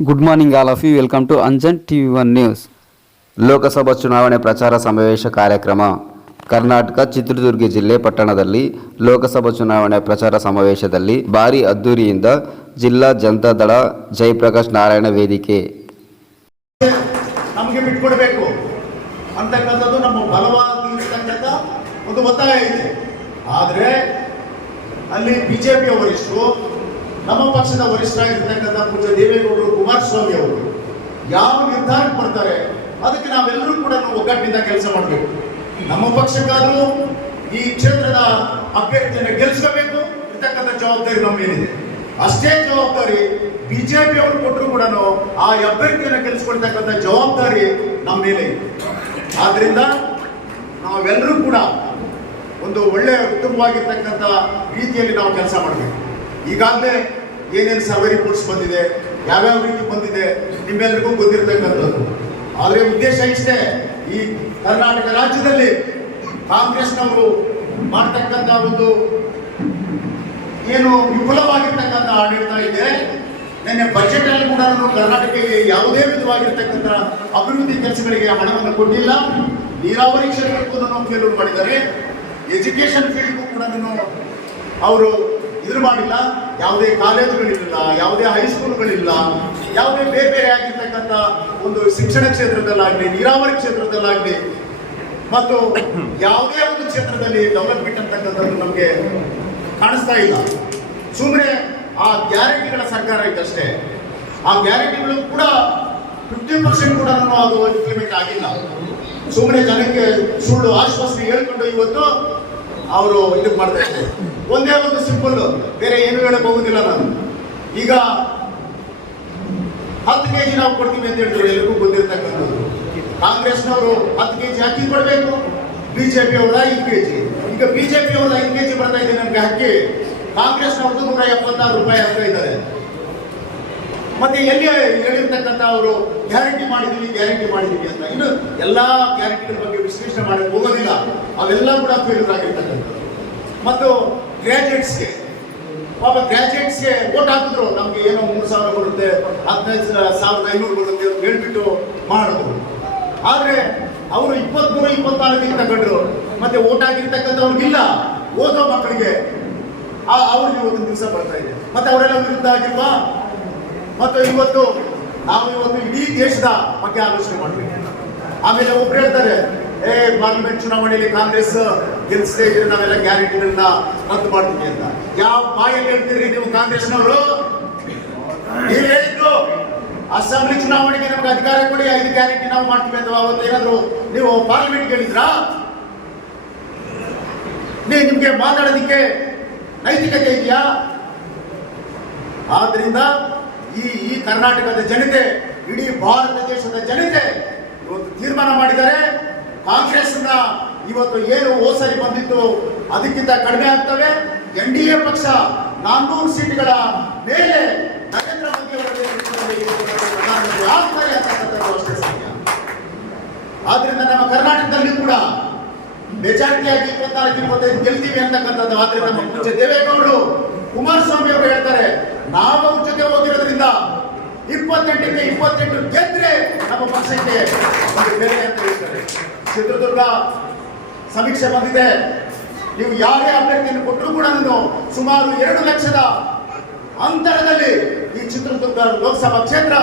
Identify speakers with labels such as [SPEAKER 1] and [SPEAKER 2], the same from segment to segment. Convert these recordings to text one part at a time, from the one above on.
[SPEAKER 1] Good morning all of you welcome to Anjan T V one news
[SPEAKER 2] Lok Sabha ಚುನಾವಣೆ ಪ್ರಚಾರ ಸಮಾವೇಶ ಕಾರ್ಯಕ್ರಮ ಕರ್ನಾಟಕ ಚಿತ್ರದುರ್ಗ ಜಿಲ್ಲೆ ಪಟ್ಟಣದಲ್ಲಿ ಲೋಕಸಭಾ ಚುನಾವಣೆ ಪ್ರಚಾರ ಸಮಾವೇಶದಲ್ಲಿ ಭಾರಿ ಅದ್ದೂರಿಯಿಂದ ಜಿಲ್ಲಾ ಜನತಾ ದಳ ಜಯಪ್ರಕಾಶ್ ನಾರಾಯಣ ವೇದಿಕೆ.
[SPEAKER 3] ನಮಗೆ ಬಿಟ್ಕೊಡ್ಬೇಕು. ಅಂತಕ್ಕಂಥದ್ದು ನಮ್ಮ ಬಲವಾಗಿರ್ತಕ್ಕಂಥ ಒಂದು ಒತ್ತಾಯ ಇದೆ. ಆದರೆ ಅಲ್ಲಿ ಬಿಜೆಪಿ ವರಿಷ್ಠರು ನಮ್ಮ ಪಕ್ಷದ ವರಿಷ್ಠರಾಗಿರ್ತಕ್ಕಂಥ ಪೂಜ್ಯ ದೇವೇಗೌಡರು ಕುಮಾರಸ್ವಾಮಿ ಅವರು ಯಾವ ನಿರ್ಧಾರ ಕೊಡ್ತಾರೆ ಅದಕ್ಕೆ ನಾವೆಲ್ಲರೂ ಕೂಡ ಒಗ್ಗಟ್ಟಿನಿಂದ ಕೆಲಸ ಮಾಡಬೇಕು. ನಮ್ಮ ಪಕ್ಷಕ್ಕಾದರೂ ಈ ಕ್ಷೇತ್ರದ ಅಭ್ಯರ್ಥಿಯನ್ನು ಗೆಲ್ಲಿಸಬೇಕು ಇರ್ತಕ್ಕಂಥ ಜವಾಬ್ದಾರಿ ನಮ್ಮ ಏನಿದೆ ಅಷ್ಟೇ ಜವಾಬ್ದಾರಿ ಬಿಜೆಪಿ ಅವರು ಕೊಟ್ಟರು ಕೂಡ ಆ ಅಭ್ಯರ್ಥಿಯನ್ನು ಗೆಲ್ಲಿಸ್ಕೊಳ್ತಕ್ಕಂಥ ಜವಾಬ್ದಾರಿ ನಮ್ಮ ಮೇಲೆ ಇದೆ ನಾವೆಲ್ಲರೂ ಕೂಡ ಒಂದು ಒಳ್ಳೆಯ ಉತ್ತಮವಾಗಿರ್ತಕ್ಕಂಥ ರೀತಿಯಲ್ಲಿ ನಾವು ಕೆಲಸ ಮಾಡಬೇಕು. ಈಗಾಗಲೇ ಏನೇನು ಸರ್ವೆ ರಿಪೋರ್ಟ್ಸ್ ಬಂದಿದೆ, ಯಾವ್ಯಾವ ರೀತಿ ಬಂದಿದೆ ನಿಮ್ಮೆಲ್ಲರಿಗೂ ಗೊತ್ತಿರತಕ್ಕಂಥದ್ದು. ಆದರೆ ಉದ್ದೇಶ ಇಷ್ಟೇ, ಈ ಕರ್ನಾಟಕ ರಾಜ್ಯದಲ್ಲಿ ಕಾಂಗ್ರೆಸ್ನವರು ಮಾಡ್ತಕ್ಕಂಥ ಒಂದು ಏನು ವಿಫುಲವಾಗಿರ್ತಕ್ಕಂಥ ಆಡಳಿತ ಇದೆ. ನಿನ್ನೆ ಬಜೆಟ್ ಅಲ್ಲಿ ಕೂಡ ಕರ್ನಾಟಕಕ್ಕೆ ಯಾವುದೇ ವಿಧವಾಗಿರ್ತಕ್ಕಂಥ ಅಭಿವೃದ್ಧಿ ಕೆಲಸಗಳಿಗೆ ಹಣವನ್ನು ಕೊಟ್ಟಿಲ್ಲ. ನೀರಾವರಿ ಕ್ಷೇತ್ರಕ್ಕೂ ನಾನು ಫೇಲ್ಯೂರ್ ಮಾಡಿದ್ದಾರೆ. ಎಜುಕೇಶನ್ ಫೀಲ್ಡ್ಗೂ ಕೂಡ ಅವರು ಇದು ಮಾಡಿಲ್ಲ ಯಾವುದೇ ಕಾಲೇಜುಗಳಿಲ್ಲ, ಯಾವುದೇ ಹೈಸ್ಕೂಲ್ಗಳಿಲ್ಲ ಯಾವುದೇ ಬೇರೆ ಬೇರೆ ಆಗಿರ್ತಕ್ಕಂಥ ಒಂದು ಶಿಕ್ಷಣ ಕ್ಷೇತ್ರದಲ್ಲಾಗಲಿ, ನೀರಾವರಿ ಕ್ಷೇತ್ರದಲ್ಲಾಗಲಿ, ಮತ್ತು ಯಾವುದೇ ಒಂದು ಕ್ಷೇತ್ರದಲ್ಲಿ ಡೆವಲಪ್ಮೆಂಟ್ ಅಂತಕ್ಕಂಥದ್ದು ನಮಗೆ ಕಾಣಿಸ್ತಾ ಇಲ್ಲ. ಸುಮ್ಮನೆ ಆ ಗ್ಯಾರಂಟಿಗಳ ಸರ್ಕಾರ ಇದ್ದಷ್ಟೇ. ಆ ಗ್ಯಾರಂಟಿಗಳು ಕೂಡ ಫಿಫ್ಟಿ ಪರ್ಸೆಂಟ್ ಕೂಡ ಅದು ಇಂಪ್ಲಿಮೆಂಟ್ ಆಗಿಲ್ಲ. ಸುಮ್ಮನೆ ಜನಕ್ಕೆ ಸುಳ್ಳು ಆಶ್ವಾಸನೆ ಹೇಳ್ಕೊಂಡು ಇವತ್ತು ಅವರು ಇದು ಮಾಡ್ತಾ ಇದ್ದಾರೆ. ಒಂದೇ ಒಂದು ಸಿಂಪಲ್ ಬೇರೆ ಏನು ಹೇಳಬಹುದಿಲ್ಲ ನಾನು. ಈಗ ಹತ್ತು ಕೆಜಿ ನಾವು ಕೊಡ್ತೀವಿ ಅಂತ ಹೇಳಿದ್ರು ಎಲ್ಲರಿಗೂ ಬಂದಿರತಕ್ಕಂಥದ್ದು ಕಾಂಗ್ರೆಸ್ನವರು ಹತ್ತು ಕೆಜಿ ಅಕ್ಕಿ ಕೊಡಬೇಕು ಬಿಜೆಪಿ ಅವರ ಐದು ಕೆಜಿ. ಈಗ ಬಿಜೆಪಿ ಅವರ ಐದು ಕೆಜಿ ಬರ್ತಾ ಇದೆ ನಮ್ಗೆ ಅಕ್ಕಿ ಕಾಂಗ್ರೆಸ್ನವ್ರದ್ದು ನೂರ ಎಪ್ಪತ್ತಾರು ರೂಪಾಯಿ ಅಂತ ಇದ್ದಾರೆ. ಮತ್ತೆ ಎಲ್ಲಿ ಹೇಳಿರ್ತಕ್ಕಂಥ ಅವರು, ಗ್ಯಾರಂಟಿ ಮಾಡಿದೀವಿ ಗ್ಯಾರಂಟಿ ಮಾಡಿದೀವಿ ಅಂತ. ಇನ್ನು ಎಲ್ಲ ಗ್ಯಾರಂಟಿಗಳ ಬಗ್ಗೆ ವಿಶ್ಲೇಷಣೆ ಮಾಡಕ್ಕೆ ಹೋಗೋದಿಲ್ಲ. ಅವೆಲ್ಲ ಕೂಡ ಫೇಲ್ ಆಗಿರ್ತಕ್ಕಂಥದ್ದು. ಮತ್ತು ಗ್ರಾಜುಯೇಟ್ಸ್ಗೆ ಪಾಪ ಗ್ರಾಜುಯೇಟ್ಸ್ಗೆ ಓಟ್ ಹಾಕಿದ್ರು, ನಮಗೆ ಏನೋ ಮೂರು ಸಾವಿರ ಬರುತ್ತೆ ಹದಿನೈದು ಸಾವಿರದ ಐನೂರು ಬರುತ್ತೆ ಅಂತ ಹೇಳ್ಬಿಟ್ಟು ಮಾಡಿದ್ರು. ಆದರೆ ಅವರು ಇಪ್ಪತ್ಮೂರು ಇಪ್ಪತ್ನಾಲ್ಕಿಗೆ ತಗೊಂಡ್ರು. ಮತ್ತೆ ಓಟ್ ಹಾಕಿರ್ತಕ್ಕಂಥವ್ರಿಗಿಲ್ಲ ಓದೋ ಮಕ್ಕಳಿಗೆ ಆ- ಅವ್ರಿಗೆ ಇವತ್ತು ದಿವಸ ಬರ್ತಾ ಇದೆ. ಮತ್ತೆ ಅವರೆಲ್ಲ ವಿರುದ್ಧ ಆಗಿಲ್ವಾ? ಮತ್ತು ಇವತ್ತು ನಾವು ಇವತ್ತು ಇಡೀ ದೇಶದ ಬಗ್ಗೆ ಆಲೋಚನೆ ಮಾಡ್ತೀವಿ ಆಮೇಲೆ ಒಬ್ರು ಹೇಳ್ತಾರೆ ಏ ಪಾರ್ಲಿಮೆಂಟ್ ಚುನಾವಣೆಯಲ್ಲಿ ಕಾಂಗ್ರೆಸ್ ಗೆಲ್ಲಿಸದೇ ಇದ್ರೆ ನಾವೆಲ್ಲ ಗ್ಯಾರಂಟಿಗಳನ್ನ ರದ್ದು ಮಾಡ್ತೀವಿ ಅಂತ. ಯಾವ ಬಾಯಲ್ಲಿ ಹೇಳ್ತೀರಿ ನೀವು ಕಾಂಗ್ರೆಸ್ನವರು? ನೀವು ಹೇಳಿದ್ರು ಅಸೆಂಬ್ಲಿ ಚುನಾವಣೆಗೆ ನಮ್ಗೆ ಅಧಿಕಾರ ಕೊಡಿ, ಐದು ಗ್ಯಾರಂಟಿ ನಾವು ಮಾಡ್ತೀವಿ ಅಂತ ಅವತ್ತೇನಾದ್ರು ನೀವು ಪಾರ್ಲಿಮೆಂಟ್ ಹೇಳಿದ್ರಾ? ನೀ ನಿಮ್ಗೆ ಮಾತಾಡೋದಿಕ್ಕೆ ನೈತಿಕತೆ ಇದೆಯಾ? ಆದ್ರಿಂದ ಈ ಈ ಕರ್ನಾಟಕದ ಜನತೆ, ಇಡೀ ಭಾರತ ದೇಶದ ಜನತೆ ಕಾಂಗ್ರೆಸ್ನ ಇವತ್ತು ಏನು ಓಸರಿ ಬಂದಿತ್ತು ಅದಕ್ಕಿಂತ ಕಡಿಮೆ ಆಗ್ತವೆ. ಎನ್ ಡಿ ಎ ಪಕ್ಷ ನಾನ್ನೂರು ಸೀಟ್ಗಳ ಮೇಲೆ ನರೇಂದ್ರ ಮೋದಿ ಅವರ ನೇತೃತ್ವದಲ್ಲಿ ಪ್ರಧಾನಮಂತ್ರಿ ಆಗ್ತಾರೆ ಅಂತಕ್ಕಂಥದ್ದು ಅಷ್ಟೇ ಸತ್ಯ ಆದ್ರಿಂದ ನಮ್ಮ ಕರ್ನಾಟಕದಲ್ಲಿ ಕೂಡ ಮೆಜಾರಿಟಿಯಾಗಿ ಇಪ್ಪತ್ನಾಲ್ಕು ಇಪ್ಪತ್ತೈದು ಗೆಲ್ತೀವಿ ಅಂತಕ್ಕಂಥದ್ದು ಆದ್ರೆ ನಮ್ಮ ಮುಂಚೆ ದೇವೇಗೌಡರು ಕುಮಾರಸ್ವಾಮಿ ಅವರು ಹೇಳ್ತಾರೆ, ನಾವು ಜೊತೆ ಹೋಗಿರೋದ್ರಿಂದ ಇಪ್ಪತ್ತೆಂಟಕ್ಕೆ ಇಪ್ಪತ್ತೆಂಟು ಗೆದ್ರೆ ನಮ್ಮ ಪಕ್ಷಕ್ಕೆ ಬೆಲೆ ಚಿತ್ರದುರ್ಗ ಸಮೀಕ್ಷೆ ಬಂದಿದೆ. ನೀವು ಯಾರೇ ಅಭ್ಯರ್ಥಿಯನ್ನು ಕೊಟ್ಟರು ಕೂಡ ನಾನು ಸುಮಾರು ಎರಡು ಲಕ್ಷದ ಅಂತರದಲ್ಲಿ ಈ ಚಿತ್ರದುರ್ಗ ಲೋಕಸಭಾ ಕ್ಷೇತ್ರ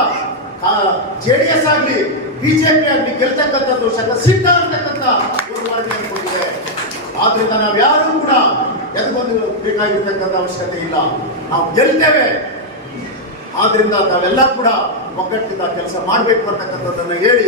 [SPEAKER 3] ಜೆ ಡಿ ಎಸ್ ಆಗಲಿ, ಬಿಜೆಪಿ ಆಗಲಿ ಗೆಲ್ತಕ್ಕಂಥದ್ದು ಶತ ಸಿದ್ಧ ಅಂತಕ್ಕಂಥ ಒಂದು ವರದಿಯನ್ನು ಕೊಟ್ಟಿದೆ. ಆದ್ರಿಂದ ನಾವು ಯಾರು ಕೂಡ ಎದುಗೊಂದು ಬೇಕಾಗಿರ್ತಕ್ಕಂಥ ಅವಶ್ಯಕತೆ ಇಲ್ಲ. ನಾವು ಗೆಲ್ತೇವೆ. ಆದ್ರಿಂದ ನಾವೆಲ್ಲ ಕೂಡ ಒಗ್ಗಟ್ಟಿಂದ ಕೆಲಸ ಮಾಡಬೇಕು ಅಂತಕ್ಕಂಥದ್ದನ್ನು ಹೇಳಿ